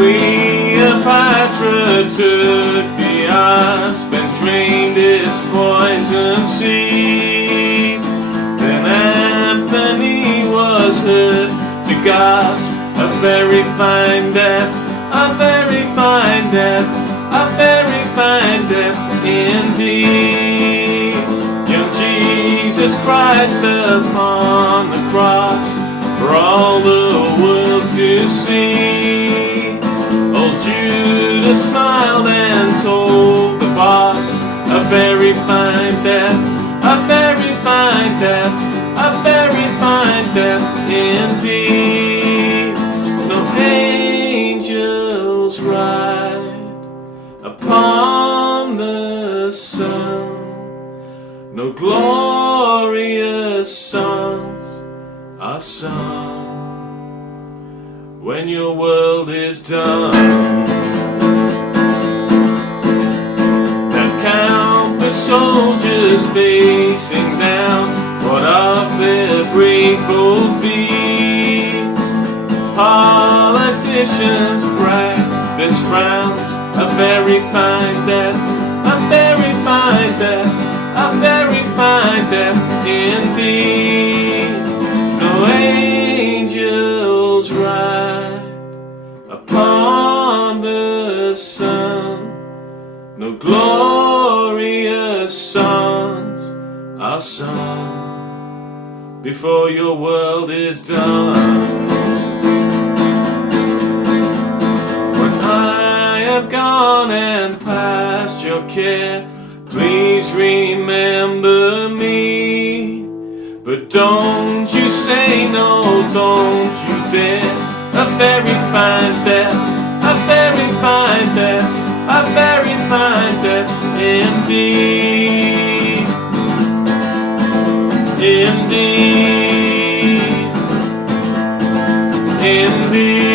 Cleopatra took the asp and drained its poison seed. Then Anthony was heard to gasp, a very fine death, a very fine death, a very fine death indeed. Young Jesus Christ upon the cross, for all the world to see. Old Judas smiled and told the boss, a very fine death, a very fine death, a very fine death indeed. No angels ride upon the sun, no glorious songs are sung when your world is done. Now count the soldiers facing down, what of their brave bold deeds? Politicians practice frowns, a very fine death, a very fine death, a very fine death indeed. No angels ride upon the sun, no glorious songs are sung before your world is done. When I have gone and past your care, please remember me. But don't you say no, don't you dare. A very fine death, a very fine death, a very fine death indeed. Indeed. Indeed.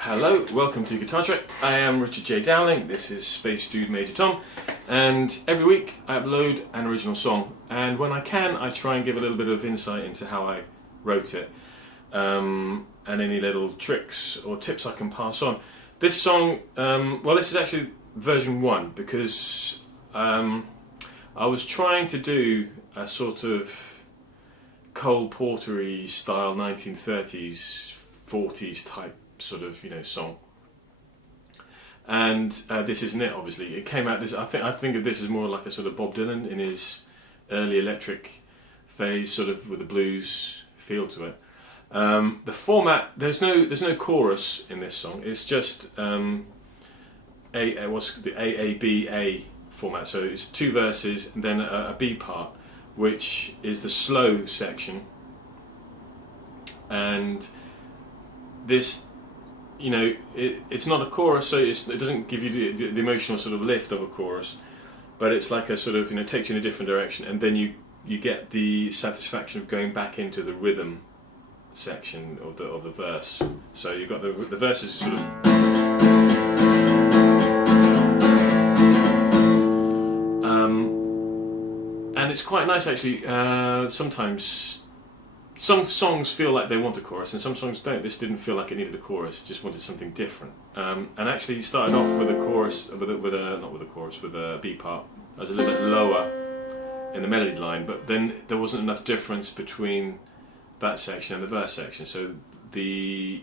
Hello, welcome to gtartrek. I am Richard J. Dowling, this is Space Dude Major Tom, and every week I upload an original song, and when I can I try and give a little bit of insight into how I wrote it, and any little tricks or tips I can pass on. This song, well, this is actually version 1, because I was trying to do a sort of Cole Portery style 1930s, 40s type sort of, you know, song, and this isn't it. Obviously, it came out. I think of this as more like a sort of Bob Dylan in his early electric phase, sort of with a blues feel to it. The format, there's no chorus in this song. It's just what's the AABA format. So it's 2 verses and then a B part, which is the slow section, and this, you know, it's not a chorus, so it doesn't give you the emotional sort of lift of a chorus, but it's like a sort of, you know, takes you in a different direction, and then you get the satisfaction of going back into the rhythm section of the verse. So you've got the verses sort of, and it's quite nice actually. Sometimes some songs feel like they want a chorus and some songs don't. This didn't feel like it needed a chorus, it just wanted something different. And actually you started off with a chorus, with a B part. I was a little bit lower in the melody line, but then there wasn't enough difference between that section and the verse section. So it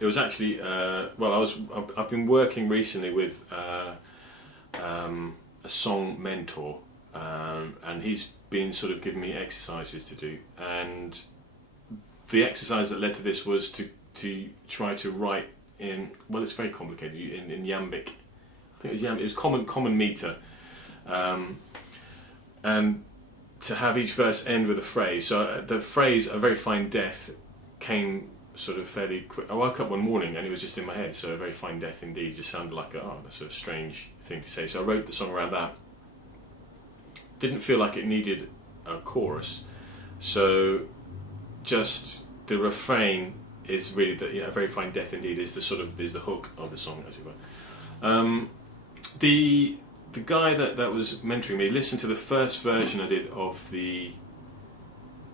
was actually, I've been working recently with a song mentor, and he's been sort of giving me exercises to do, and the exercise that led to this was to try to write in, well, it's very complicated, in iambic. I think it was common meter, and to have each verse end with a phrase. So the phrase "a very fine death" came sort of fairly quick. I woke up one morning and it was just in my head, so "a very fine death" indeed just sounded like a sort of strange thing to say, so I wrote the song around that. Didn't feel like it needed a chorus, so just the refrain is really that, you know, "a very fine death indeed" is the hook of the song, as it were. the guy that was mentoring me listened to the first version I did of the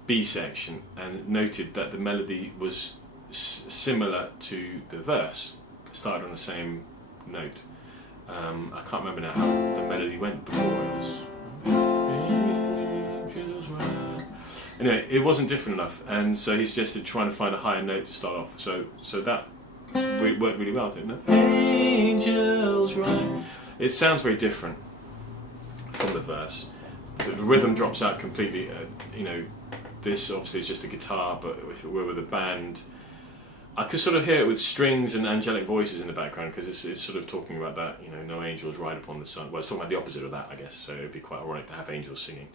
B section and noted that the melody was similar to the verse. It started on the same note. I can't remember now how the melody went before. It was anyway, it wasn't different enough, and so he suggested trying to find a higher note to start off. So that worked really well, didn't it? Angels rise. It sounds very different from the verse. The rhythm drops out completely. This obviously is just a guitar, but if it were with a band, I could sort of hear it with strings and angelic voices in the background, because it's sort of talking about that, no angels ride upon the sun. Well, it's talking about the opposite of that, I guess, so it would be quite ironic to have angels singing.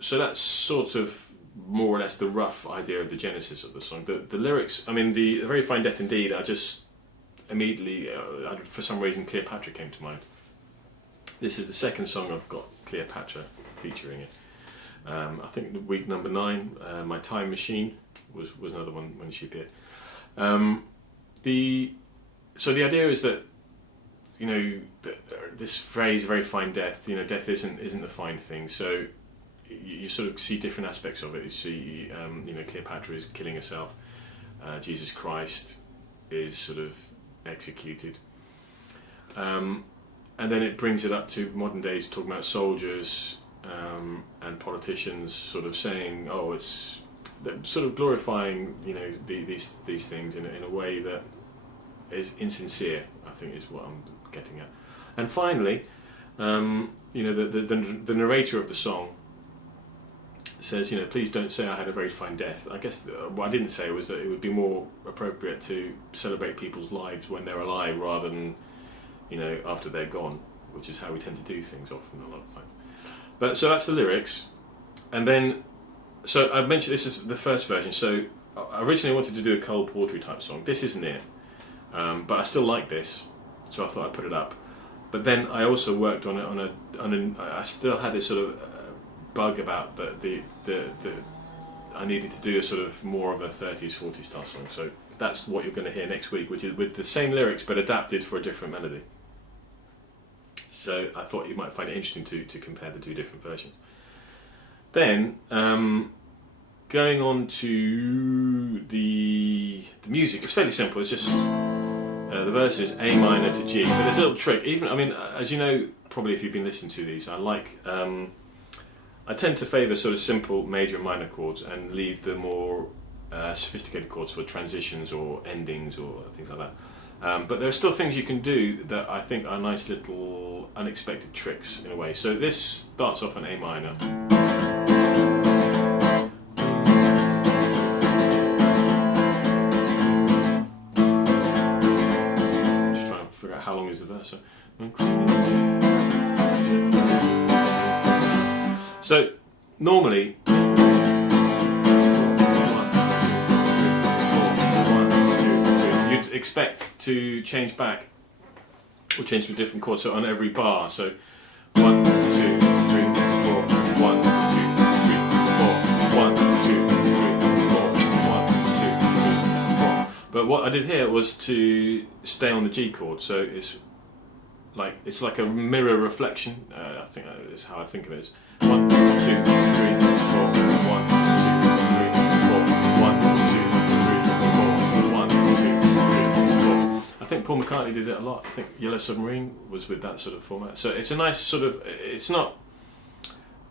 So that's sort of more or less the rough idea of the genesis of the song. The lyrics, the very fine death indeed, I just immediately, for some reason, Cleopatra came to mind. This is the second song I've got Cleopatra featuring it. I think week number 9, My Time Machine was another one when she appeared. So the idea is that, this phrase, very fine death, death isn't the fine thing. So you sort of see different aspects of it. You see, Cleopatra is killing herself. Jesus Christ is sort of executed. And then it brings it up to modern days, talking about soldiers and politicians sort of saying, it's sort of glorifying, these things in a way that is insincere, I think is what I'm getting at. And finally, the narrator of the song says, please don't say I had a very fine death. I guess what I didn't say was that it would be more appropriate to celebrate people's lives when they're alive rather than, after they're gone, which is how we tend to do things often a lot of the time. But so that's the lyrics, and then so I mentioned this is the first version. So I originally wanted to do a Cole Porter type song. This isn't it, but I still like this, so I thought I'd put it up. But then I also worked on it I still had this sort of bug about the I needed to do a sort of more of a 30s 40s style song. So that's what you're going to hear next week, which is with the same lyrics but adapted for a different melody. So I thought you might find it interesting to compare the two different versions. Then going on to the music, it's fairly simple. It's just the verse is A minor to G, but there's a little trick. As you know, probably if you've been listening to these, I tend to favour sort of simple major and minor chords and leave the more sophisticated chords for transitions or endings or things like that. But there are still things you can do that I think are nice little unexpected tricks in a way. So this starts off on A minor. Just trying to figure out how long is the verse. So normally you'd expect to change back or change to a different chord, so on every bar. So 1, 2, 3, 4, 1, 2, 3, 4, 1, 2, 3, 4, 1, 2, 3, 4. But what I did here was to stay on the G chord, so it's like a mirror reflection. I think that is how I think of it. 1, 2, 3, 4, 1, 2, 3, 4, 1, 2, 3, 4, 1, 2, 3, 4. I think Paul McCartney did it a lot. I think Yellow Submarine was with that sort of format. So it's a nice sort of. It's not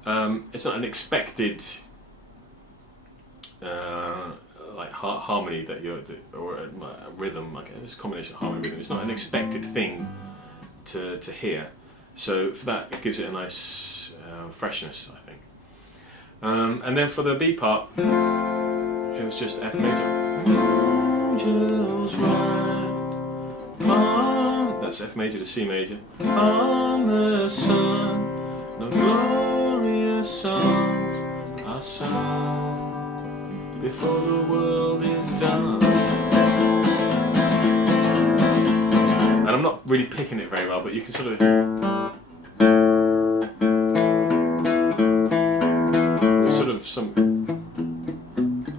an expected harmony that or a rhythm. It's a combination of harmony and rhythm. It's not an expected thing to hear. So for that, it gives it a nice freshness, I think. And then for the B part, it was just F major. Angels ride on, that's F major to C major. On the sun, no glorious songs are sung before the world is done. And I'm not really picking it very well, but you can sort of.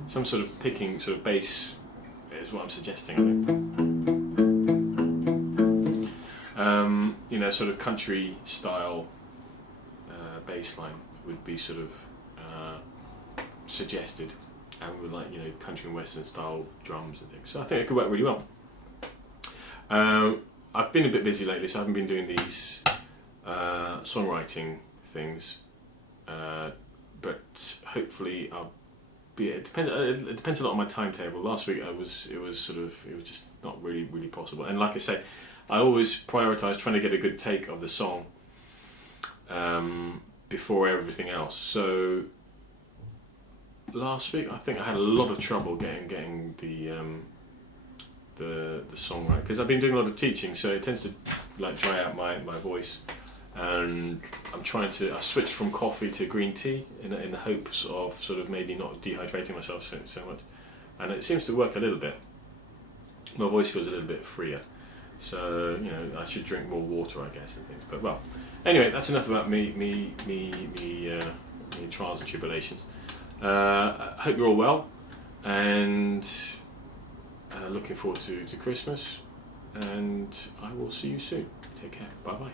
Some sort of picking, sort of bass is what I'm suggesting, I think. sort of country style bass line would be sort of suggested, and with like country and western style drums and things. So I think it could work really well. I've been a bit busy lately, so I haven't been doing these songwriting things, but hopefully I'll be. It depends a lot on my timetable. Last week it was just not really possible. And like I say, I always prioritise trying to get a good take of the song before everything else. So last week I think I had a lot of trouble getting the song right, because I've been doing a lot of teaching, so it tends to like dry out my voice, and I switched from coffee to green tea in the hopes of sort of maybe not dehydrating myself so much, and it seems to work a little bit. My voice feels a little bit freer, so I should drink more water, I guess, and things. But well, anyway, that's enough about me trials and tribulations. I hope you're all well, and looking forward to Christmas, and I will see you soon. Take care. Bye bye.